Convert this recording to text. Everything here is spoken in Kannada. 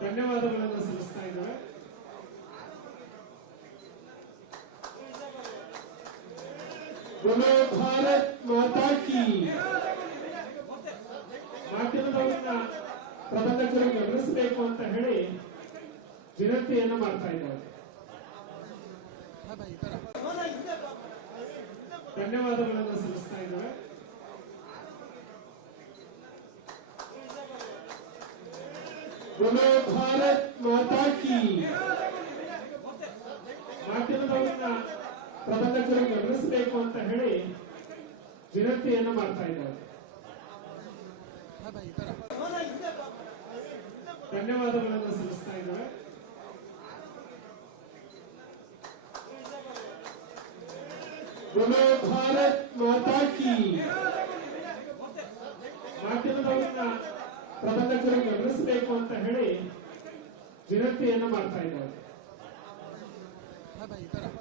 ಧನ್ಯವಾದಗಳನ್ನು ಸಲ್ಲಿಸ್ತಾ ಇದ್ದಾರೆ. ಬೋಲೋ ಭಾರತ್ ಮಾತಾ ಕಿ. ಮಾಧ್ಯಮದವರನ್ನ ಪ್ರಬಂಧಕರು ಗಮನಿಸಬೇಕು ಅಂತ ಹೇಳಿ ವಿನಂತಿಯನ್ನು ಮಾಡ್ತಾ ಇದ್ದಾರೆ. ಧನ್ಯವಾದಗಳನ್ನು ಸಲ್ಲಿಸ್ತಾ ಇದ್ದಾರೆ. ಬೋಲೋ ಭಾರತ್ ಮಾತಾ ಕಿ. ಮಾಧ್ಯಮದವರನ್ನ ಪ್ರಬಂಧಕರು ಗಮನಿಸಬೇಕು ಅಂತ ಹೇಳಿ ವಿನಂತಿಯನ್ನು ಮಾಡ್ತಾ ಇದ್ದಾರೆ. ಧನ್ಯವಾದಗಳನ್ನು ಸಲ್ಲಿಸ್ತಾ ಇದ್ದಾರೆ. ಬೋಲೋ ಭಾರತ್ ಮಾತಾ ಕಿ. ಮಾಧ್ಯಮದವರನ್ನ ಪ್ರಬಂಧಕರು ಗಮನಿಸಬೇಕು ಅಂತ ಹೇಳಿ ವಿನಂತಿಯನ್ನು ಮಾಡ್ತಾ ಇದ್ದಾರೆ.